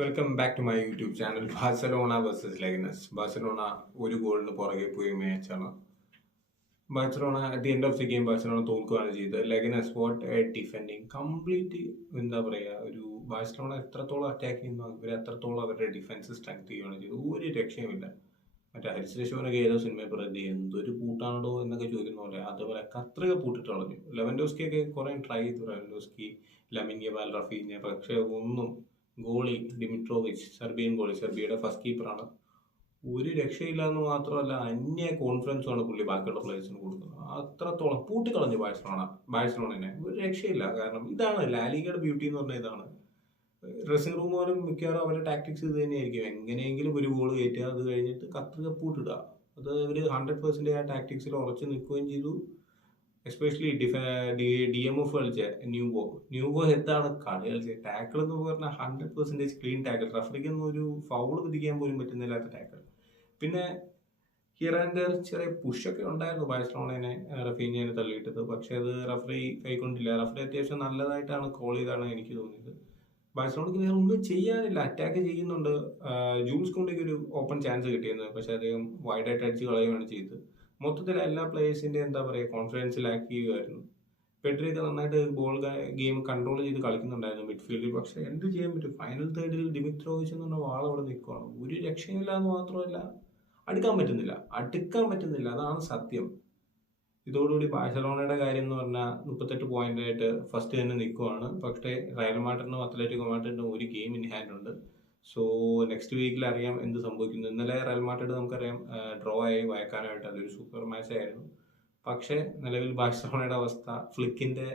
Welcome back to my YouTube channel. Barcelona versus Leganes. Barcelona ഒരു ഗോളിന് പുറകെ പോയി മാച്ചാണ്. Barcelona at the end of the game Barcelona തോൽക്കുകയാണ് ചെയ്തത്. ലെഗനസ് വാട്ട് ഡിഫെൻഡിങ് കംപ്ലീറ്റ്, എന്താ പറയുക, ഒരു ബാഴ്സലോണ എത്രത്തോളം അറ്റാക്ക് ചെയ്യുന്നു ഇവർ അത്രത്തോളം അവരുടെ ഡിഫൻസ് സ്ട്രെങ്ത് ചെയ്യുകയാണ് ചെയ്തത്. ഒരു രക്ഷയുമില്ല. മറ്റേ ഹരിശ്രേഷവനൊക്കെ ഏതോ സിനിമയിൽ പറയുന്നത് എന്തൊരു പൂട്ടാണോ എന്നൊക്കെ ചോദിക്കുന്ന പോലെ അതുപോലെ കത്രിക പൂട്ടിട്ട് കളഞ്ഞു. ലെവൻഡോസ്കിയൊക്കെ കുറേ ട്രൈ ചെയ്തു. ലെവൻഡോസ്കി, ലമിൻ യമാൽ, റഫീഞ്ഞ, പക്ഷേ ഒന്നും. ഗോളി ഡിമിട്രോവിച്ച്, സെർബിയൻ ഗോളി, സെർബിയയുടെ ഫസ്റ്റ് കീപ്പറാണ്. ഒരു രക്ഷയില്ല എന്ന് മാത്രമല്ല, അന്യ കോൺഫിഡൻസുമാണ് പുള്ളി ബാക്കിയുള്ള പ്ലേയേഴ്സിന് കൊടുക്കുന്നത്. അത്രത്തോളം പൂട്ടിക്കളഞ്ഞു ബാഴ്സലോണനെ. ഒരു രക്ഷയില്ല. കാരണം ഇതാണ് ലാലിഗയുടെ ബ്യൂട്ടി എന്ന് പറഞ്ഞാൽ ഇതാണ്. ഡ്രസ്സിംഗ് റൂം പോലും മിക്കവാറും അവരുടെ ടാക്ടിക്സ് ഇത് തന്നെയായിരിക്കും. എങ്ങനെയെങ്കിലും ഒരു ഗോൾ കയറ്റുക, അത് കഴിഞ്ഞിട്ട് കത്രിക പൂട്ടിടുക. അത് അവർ 100% ആ ടാക്ടിക്സിൽ ഉറച്ചു നിൽക്കുകയും ചെയ്തു. എസ്പെഷ്യലി ഡി എം എഫ് കളിച്ച ന്യൂബോ എന്താണ് കളി കളിച്ചത്. ടാക്കിൾ എന്ന് പറഞ്ഞാൽ 100% ക്ലീൻ ടാക്കിൾ. റഫറിക്കൊന്നും ഒരു ഫൗള് വിധിക്കാൻ പോലും പറ്റുന്നില്ലാത്ത ടാക്കിൾ. പിന്നെ ഹിയർ ആൻഡ് ദർ ചെറിയ പുഷൊക്കെ ഉണ്ടായിരുന്നു ബാഴ്സലോണനെ റഫീനിയനെ തള്ളിയിട്ടത്. പക്ഷെ അത് റഫറി കൈക്കൊണ്ടില്ല. റഫറി അത്യാവശ്യം നല്ലതായിട്ടാണ് കോൾ ചെയ്താണ് എനിക്ക് തോന്നിയത്. ബാഴ്സലോണയ്ക്ക് വേറെ ഒന്നും ചെയ്യാനില്ല. അറ്റാക്ക് ചെയ്യുന്നുണ്ട്. ജൂൾസ് കൊണ്ടേക്ക് ഒരു ഓപ്പൺ ചാൻസ് കിട്ടിയിരുന്നു, പക്ഷെ അദ്ദേഹം വൈഡായിട്ട് അടിച്ച് കളയുകയാണ് ചെയ്തത്. മൊത്തത്തിൽ എല്ലാ പ്ലേയേഴ്സിന്റെ, എന്താ പറയുക, കോൺഫിഡൻസ് ലാക്ക് ചെയ്യുമായിരുന്നു. പെഡ്രിയൊക്കെ നന്നായിട്ട് ഗെയിം കൺട്രോൾ ചെയ്ത് കളിക്കുന്നുണ്ടായിരുന്നു മിഡ്ഫീൽഡിൽ. പക്ഷെ എന്ത് ചെയ്യാൻ പറ്റും? ഫൈനൽ തേർഡിൽ ഡിമിത്രോവിച്ച് എന്ന് പറഞ്ഞ വാൾ അവിടെ നിൽക്കുകയാണ്. ഒരു രക്ഷയില്ല എന്ന് മാത്രമല്ല, അടുക്കാൻ പറ്റുന്നില്ല. അതാണ് സത്യം. ഇതോടുകൂടി ബാഴ്സലോണയുടെ കാര്യം എന്ന് പറഞ്ഞാൽ 38 പോയിന്റായിട്ട് ഫസ്റ്റ് തന്നെ നിൽക്കുവാണ്. പക്ഷേ റയൽ മാഡ്രിഡിനും അത്ലറ്റിക്കോ മാഡ്രിഡിനും ഒരു ഗെയിം ഇൻ ഹാൻഡ് ഉണ്ട്. സോ നെക്സ്റ്റ് വീക്കിൽ അറിയാം എന്ത് സംഭവിക്കുന്നു. ഇന്നലെ റയൽ മാഡ്രിഡ് നമുക്കറിയാം ഡ്രോ ആയി വയക്കാനായിട്ട്. അതൊരു സൂപ്പർ മാച്ച് ആയിരുന്നു. പക്ഷേ നിലവിൽ ബാഴ്സലോണയുടെ അവസ്ഥ, ഫ്ലിക്കിന്റെ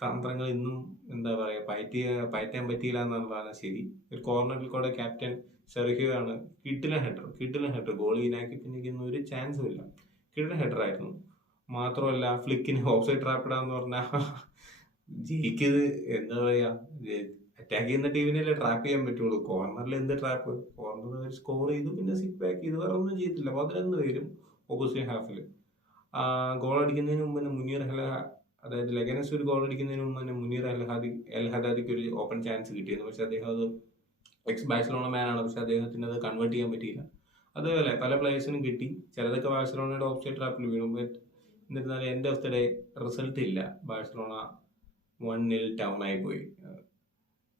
തന്ത്രങ്ങൾ ഇന്നും, എന്താ പറയുക, പയറ്റാൻ പറ്റിയില്ല എന്നുള്ളതാണ് ശരി. ഒരു കോർണറിൽ കൂടെ ക്യാപ്റ്റൻ സെർഹിയോ ആണ് കിട്ടിലെ ഹെഡർ ഗോൾ ഈനാക്കി പിന്നിക്കുന്ന ഒരു ചാൻസും ഇല്ല. കിട്ടിലെ ഹെഡർ ആയിരുന്നു. മാത്രമല്ല ഫ്ലിക്കിന് ഓഫ് സൈഡ് ട്രാപ്പ് ഇടാന്ന് പറഞ്ഞാൽ ജയിക്കത്, എന്താ പറയാ, അറ്റാക്ക് ചെയ്യുന്ന ടീമിനല്ലേ ട്രാപ്പ് ചെയ്യാൻ പറ്റുള്ളൂ. കോർണറിൽ എന്ത് ട്രാപ്പ്? കോർണർ സ്കോർ ചെയ്തു, പിന്നെ സിറ്റ് ബാക്ക് ചെയ്തു, വേറെ ഒന്നും ചെയ്തില്ല. 11 പേരും ഓപ്പോസിറ്റ് ഹാഫിൽ. ഗോൾ അടിക്കുന്നതിന് മുമ്പ് തന്നെ അതായത് ലെഗനസ് ഒരു ഗോൾ അടിക്കുന്നതിന് മുമ്പ് തന്നെ മുനീർ എൽ ഹദാദിക്ക് ഒരു ഓപ്പൺ ചാൻസ് കിട്ടിയിരുന്നു. പക്ഷെ അദ്ദേഹം അത് എക്സ് ബാഴ്സലോണ മാനാണ്, പക്ഷെ അദ്ദേഹത്തിന് അത് കൺവേർട്ട് ചെയ്യാൻ പറ്റിയില്ല. അതേപോലെ പല പ്ലേയേഴ്സിനും കിട്ടി. ചിലതൊക്കെ ബാഴ്സലോണയുടെ ഓഫ് സൈഡ് ട്രാപ്പിൽ വീണു. എന്നിരുന്നാലും end of the day result ഇല്ല. ബാഴ്സലോണ 1-0 ഡൗൺ ആയി പോയി.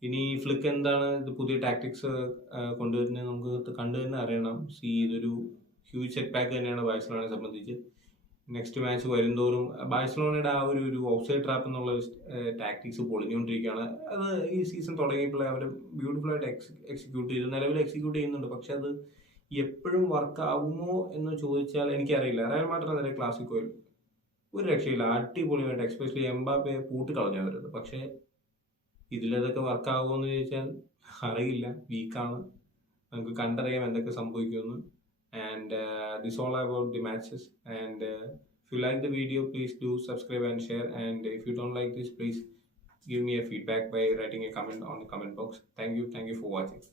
ഇനി ഫ്ലിക്ക് എന്താണ് ഇത് പുതിയ ടാക്ടിക്സ് കൊണ്ടുവരുന്നത് നമുക്ക് കണ്ടു തന്നെ അറിയണം. ഇതൊരു ഹ്യൂജ് സെറ്റ് ബാക്ക് തന്നെയാണ് ബാഴ്സലോണയെ സംബന്ധിച്ച്. നെക്സ്റ്റ് മാച്ച് വരുന്തോറും ബാഴ്സലോണയുടെ ആ ഒരു ഓഫ് സൈഡ് ട്രാപ്പ് എന്നുള്ള ടാക്ടിക്സ് പൊളിഞ്ഞുകൊണ്ടിരിക്കുകയാണ്. അത് ഈ സീസൺ തുടങ്ങിയപ്പോൾ അവർ ബ്യൂട്ടിഫുൾ ആയിട്ട് എക്സിക്യൂട്ട് ചെയ്തു, നിലവിൽ എക്സിക്യൂട്ട് ചെയ്യുന്നുണ്ട്. പക്ഷെ അത് എപ്പോഴും വർക്ക് ആവുമോ എന്ന് ചോദിച്ചാൽ എനിക്കറിയില്ല. റയൽ മാഡ്രിഡ് അതിന്റെ ക്ലാസിക്കോയിൽ ഒരു രക്ഷയില്ല, അടിപൊളിയായിട്ട്, എക്സ്പെഷ്യലി എംബാപ്പയെ പൂട്ടിക്കളഞ്ഞു അവരത്. പക്ഷേ ഇതിലതൊക്കെ വർക്ക് ആകുമോ എന്ന് ചോദിച്ചാൽ അറിയില്ല. വീക്കാണ്. നമുക്ക് കണ്ടറിയാം എന്തൊക്കെ സംഭവിക്കുമെന്ന്. And this all about the matches. And if you like the video, please do subscribe and share. And if you don't like this, please give me a feedback by writing a comment on the comment box. Thank you for watching.